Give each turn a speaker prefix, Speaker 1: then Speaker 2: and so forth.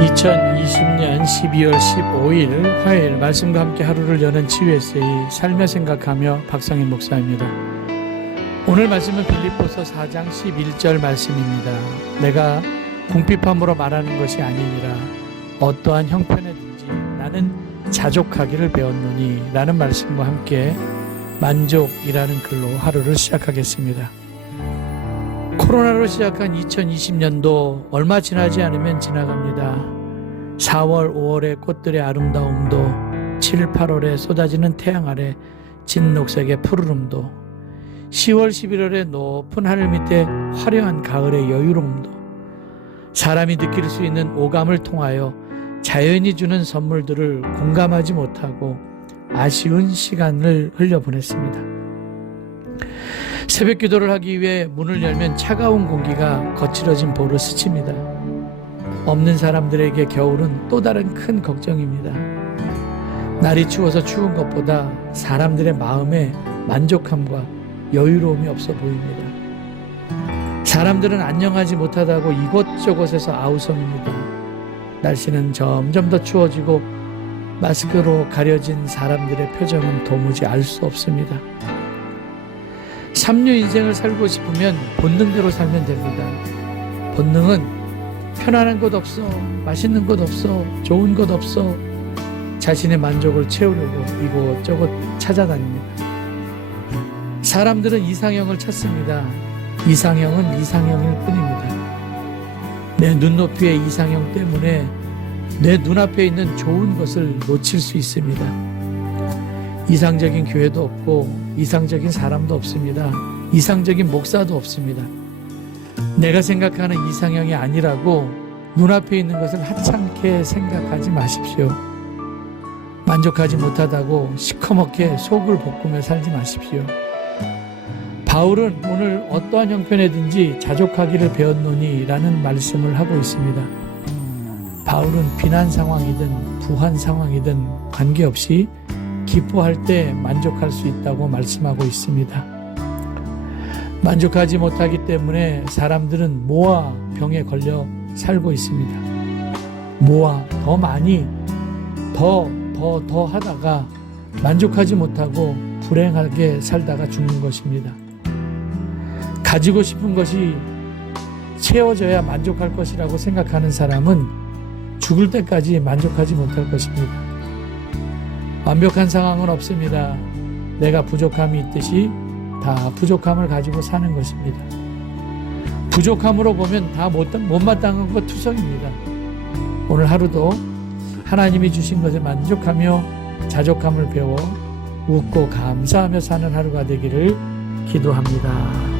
Speaker 1: 2020년 12월 15일 화요일 말씀과 함께 하루를 여는 치유에세이 살며 생각하며 박성인 목사입니다. 오늘 말씀은 빌립보서 4장 11절 말씀입니다. 내가 궁핍함으로 말하는 것이 아니니라 어떠한 형편에든지 나는 자족하기를 배웠노니 라는 말씀과 함께 만족이라는 글로 하루를 시작하겠습니다. 코로나로 시작한 2020년도 얼마 지나지 않으면 지나갑니다. 4월, 5월의 꽃들의 아름다움도 7, 8월에 쏟아지는 태양 아래 진녹색의 푸르름도 10월, 11월의 높은 하늘 밑에 화려한 가을의 여유로움도 사람이 느낄 수 있는 오감을 통하여 자연이 주는 선물들을 공감하지 못하고 아쉬운 시간을 흘려보냈습니다. 새벽 기도를 하기 위해 문을 열면 차가운 공기가 거칠어진 볼을 스칩니다. 없는 사람들에게 겨울은 또 다른 큰 걱정입니다. 날이 추워서 추운 것보다 사람들의 마음에 만족함과 여유로움이 없어 보입니다. 사람들은 안녕하지 못하다고 이곳저곳에서 아우성입니다. 날씨는 점점 더 추워지고 마스크로 가려진 사람들의 표정은 도무지 알 수 없습니다. 삼류 인생을 살고 싶으면 본능대로 살면 됩니다. 본능은 편안한 곳 없어, 맛있는 곳 없어, 좋은 곳 없어, 자신의 만족을 채우려고 이곳저곳 찾아다닙니다. 사람들은 이상형을 찾습니다. 이상형은 이상형일 뿐입니다. 내 눈높이의 이상형 때문에 내 눈앞에 있는 좋은 것을 놓칠 수 있습니다. 이상적인 교회도 없고 이상적인 사람도 없습니다. 이상적인 목사도 없습니다. 내가 생각하는 이상형이 아니라고 눈앞에 있는 것을 하찮게 생각하지 마십시오. 만족하지 못하다고 시커멓게 속을 볶으며 살지 마십시오. 바울은 오늘 어떠한 형편에든지 자족하기를 배웠노니 라는 말씀을 하고 있습니다. 바울은 비난 상황이든 부한 상황이든 관계없이 기뻐할 때 만족할 수 있다고 말씀하고 있습니다. 만족하지 못하기 때문에 사람들은 모아 병에 걸려 살고 있습니다. 모아 더 많이 더 더 더 하다가 만족하지 못하고 불행하게 살다가 죽는 것입니다. 가지고 싶은 것이 채워져야 만족할 것이라고 생각하는 사람은 죽을 때까지 만족하지 못할 것입니다. 완벽한 상황은 없습니다. 내가 부족함이 있듯이 다 부족함을 가지고 사는 것입니다. 부족함으로 보면 다 못, 못마땅한 것 투성입니다. 오늘 하루도 하나님이 주신 것에 만족하며 자족함을 배워 웃고 감사하며 사는 하루가 되기를 기도합니다.